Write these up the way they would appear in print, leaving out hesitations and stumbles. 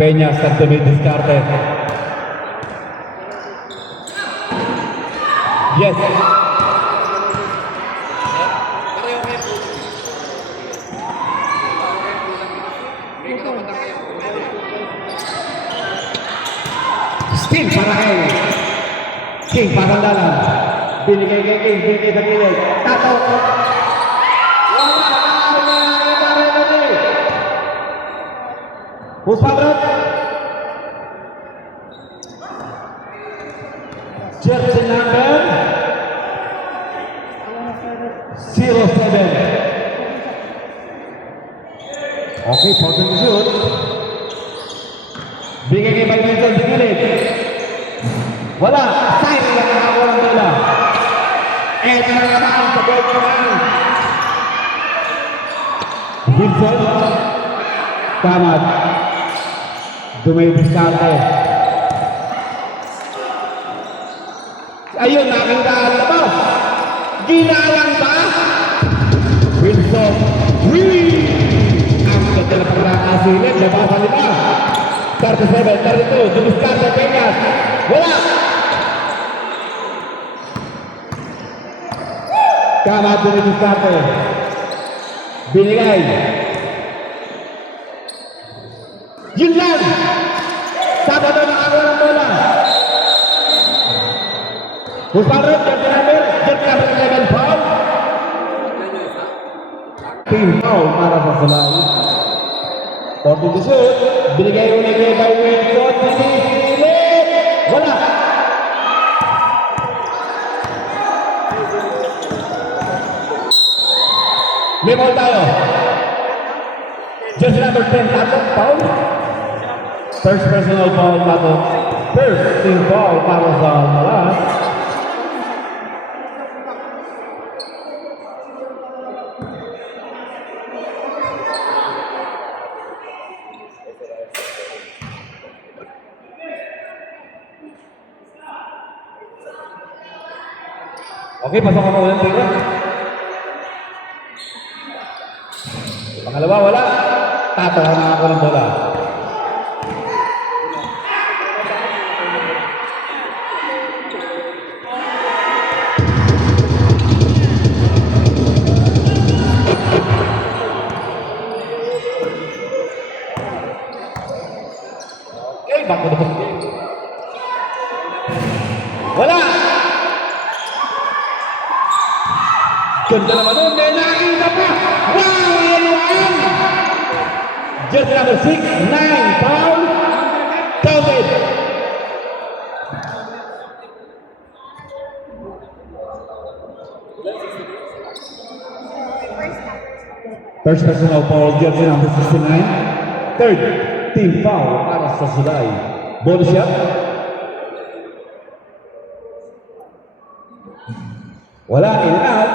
Peña Santo Diskarte. Yes. King para kay King Pagandalan. Binigay kay King, binigay sa gilid. Tato. Puspabrot. Jersey number 07. Okay, Porto shoot. Bigay kay Badminton sa gilid. Wala. Sign lang nakakuha ng bola. Ito na naman sa bola naman. Wilson. Kamat. Dumidiskarte. Ayun, nakita ang labas. Ginalang ba? Wilson. Ang ganda na pagkakasilid. Labasan nila. 37, 32. Dumiskarte, Peñas. Wala. Kamat dumidiskarte. Binigay. Yun lang! Sabado na ako ng bola. Pusparot, Jet number 11 foul. Team foul para sa Sulay. 40 shoot. Binigay ulit kay Wilson. Pinipilit. Wala. May ball tayo. Jersey number 10, Tato, foul. First personal foul, Tato. First team foul para sa Malas. Okay, pasok ako ulit tira. Pangalawa, wala. Tato na ako ng bola. Okay, bako na po. Wala! Ganda naman doon, may nakita pa! Wow! Yan yan! Jersey number 6, 9, foul, counted! First personal foul, jersey number 69. Third, team foul para sa Sulay. Bonus shot. Wala, in and out.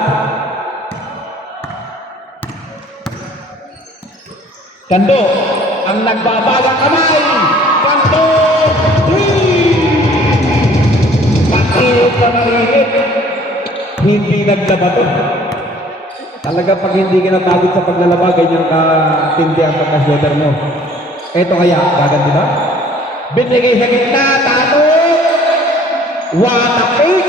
Kando, ang nagbabagang kamay. Kando, pakilit na marinit. Hindi naglabato. Talaga pag hindi ka napagod sa paglalaba, ganyan ka-tindi ang pagka-shooter mo. Ito kaya, gagan diba? Binigay sa gitna, Tato. What a pick!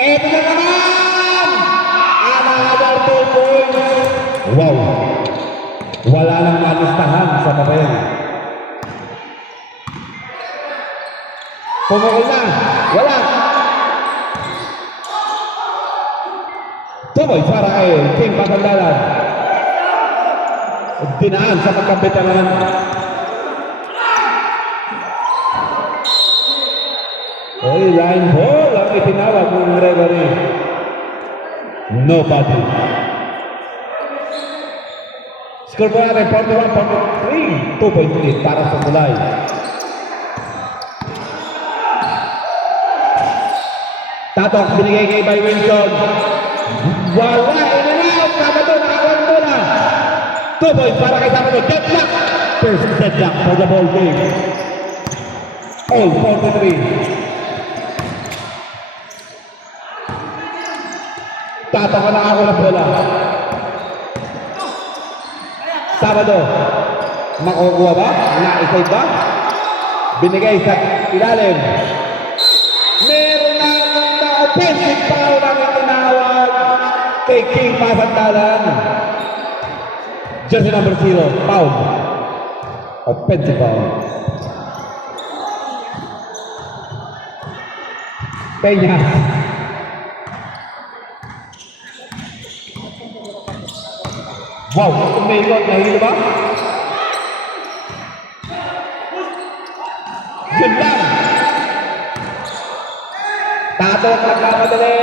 Ito na naman! Another 2 points! Wow! Wala nang malistahan sa papel. Pumukul na! Wala! Tumoy para kay King Pagandalan. Dinaan sa pagkabetaran. Oy, line ball ang itinawag ng referee. Nobody. Score po natin 41-43. 2 point lead para sa Sulay. Tatok binigay kay by Wilson. Wala, in and out. Sabado, nakakuha mo na. 2 points para kay Sabado. Deadlock. First deadlock for the ball game. All 43. Tataka na ako ng bola. Sabado. Makukuha ba? Na-save ba? Binigay sa ilalim. Meron na offensive foul ang itinawag kay King Pasandalan. Jersey number 0, foul. Offensive foul. Peña. Wow, umikot. Nahilo ba? Yun lang. Tato at nagkamadali.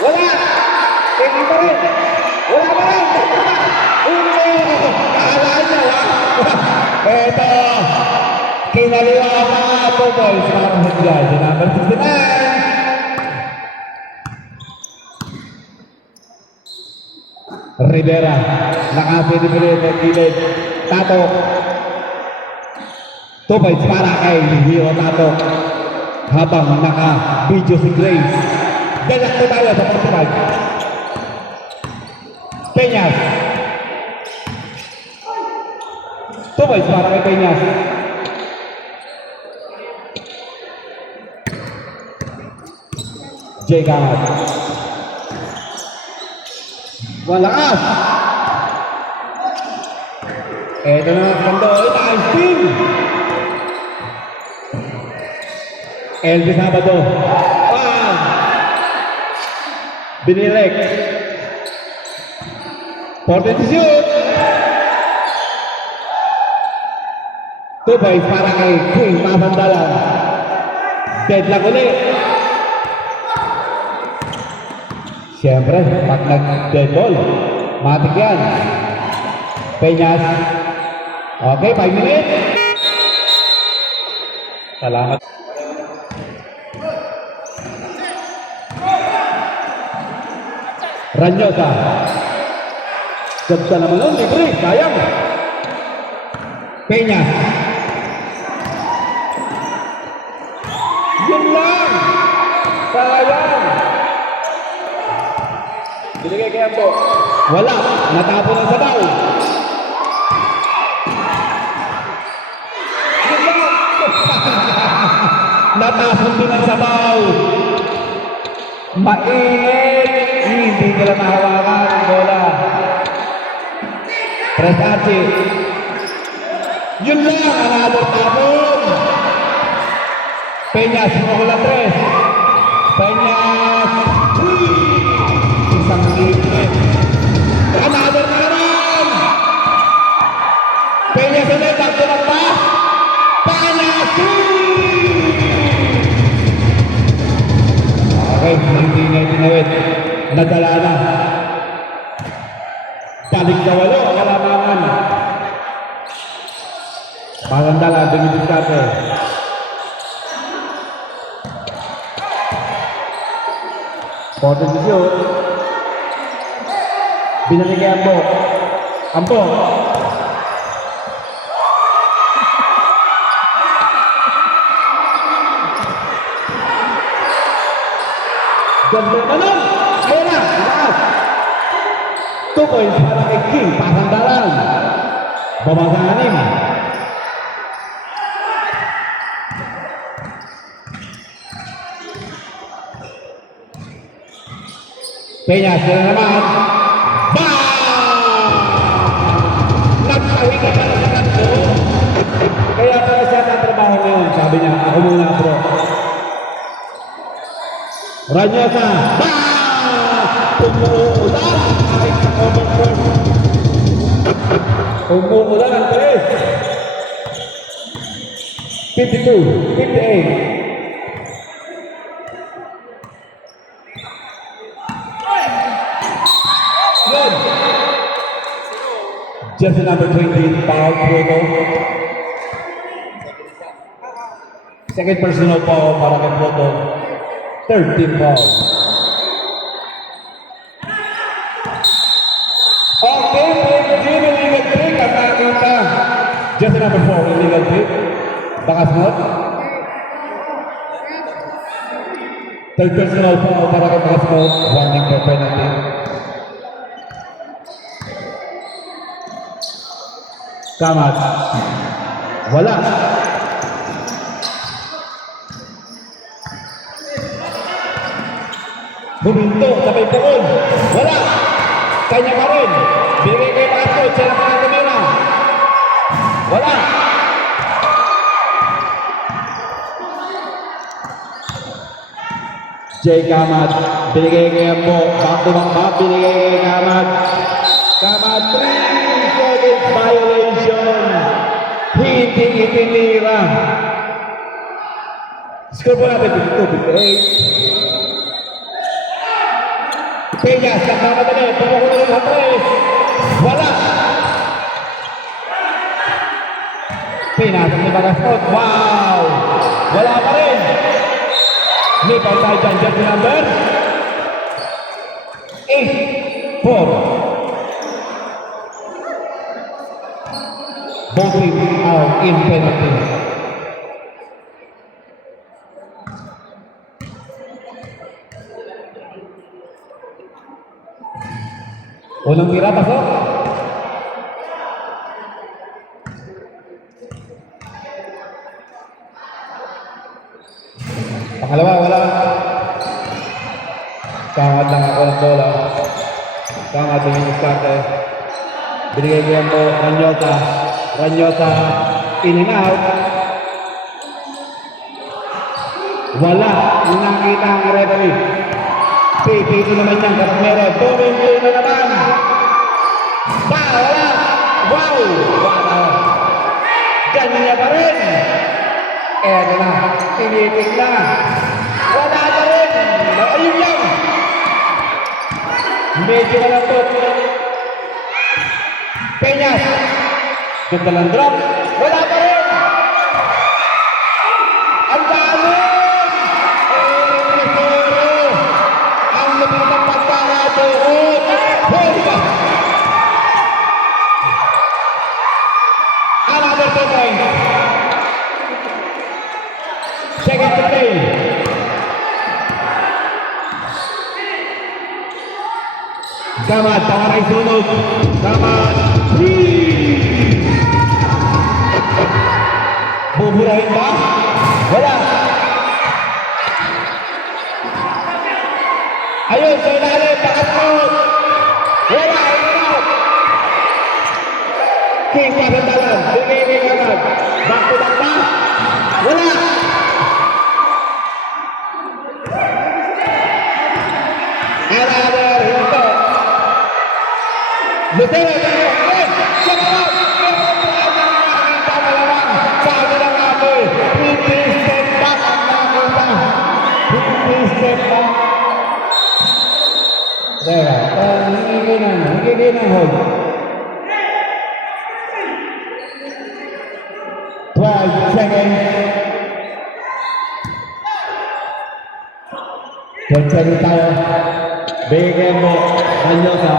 Wala. Hindi pa rin. Wala pa rin. Kala niya, Eto. Kinaliwa pa. 2 points. Makarang sa number 69. Rivera, nakapinipilit at gilid. Tato. 2 points para kay Hero Tato. Habang naka-video si Grace. Galak po tayo sa 45. Peñas. 2 points para kay Peñas. Jay Gamat. Malakas. Eto na ang kando. Times team. Elvis Sabado. Binilek. 40 shoot. 2 points para kay King Pasandalan. Deadlock ulit. Siyempre, pag nag-dead ball, matik yan. Peñas. Okay, 5 minutes. Salamat. Ranyosa. Ganda naman nun, libre, sayang. Peñas. Yun lang. Sayang. Binigay kaya po. Wala. Natapon ang sabaw. Natapon din ang sabaw. Mainit. Hindi nila mahawakan ang bola. Presachi. Yun lang. Ang abot-tapon. Peñas. Sumukula 3. Peñas. Isang libre. Another na naman! Peñas ulit, takto ng pass. Panasi! Okay, hindi na itinawid. Nadala na. Balik na 8 ang kalamangan. Pasandala, binidiskarte. Porto shoot. Binalik Ambo. Ambo. Ganda naman. Ayun na. Lakas. 2 points para kay King Pasandalan. Babasa 6. Peñas na naman. Nagpahinga ka na sa kanto. Kaya pala siya ang trabaho ngayon. Sabi niya, ako muna bro. Ranyosa. Umuulan. Kahit sa common first. Umuulan ang 3. 52, 58. Good. Jersey number 20, foul, Puerto. Second personal foul para kay Puerto. 13 foul. Okay, Just number 4, illegal tip. Bakas mo. Third personal foul para kay Bakas mo. Warning for penalty. Kamat. Wala. Buminto, sabay pukol. Wala. Kanya pa rin. Binigay kay Basko, siya na panatamina. Wala. Jay Kamat, binigay kay Ambo. Back to back, binigay kay Kamat. Kamat, 3 seconds violation. Hindi itinira. Score po natin, 52-58. Peñas, nagmamadali, pumukulo ng hatres. Wala. Pinasok ni Bagasot. Wow! Wala pa rin. Lipat tayo dyan, jersey number 8-4. Voting out in penalty. Unang tira, pasok. Pangalawa, wala. Kangad lang ako ng bola. Kangad yung diskarte. Binigay ko yan po, Ranyota. Ranyota, in and out. Wala. Yung nakita ang referee. Pipito naman yan, kapag meron. Tumingin na naman. Wala. Wow. Wala. Ganyan pa rin. Eto na. Tinitig na. Wala pa rin. Ayun yan. Medyo malambot. Peñas. Ganda lang drop. Wala pa rin. Ang dami. Ang labing ng pagkakatuhod. Hola. Another 2 points. Second to play. Kamat, tangan sunod. Kamat. Buburahin ba? Wala. Ayun, sa ilalim, bakas out. Wala, out. King pa sa talan. Bigay Kamat. Back to back ba? Wala. Another hinto. Lieutenant, check it out. Sabi ng ate, 50 step back ang nakita. 50 step back. Teka, higigay ng hold. 12 seconds. 12 seconds tayo. Bigyan mo, Ranyota.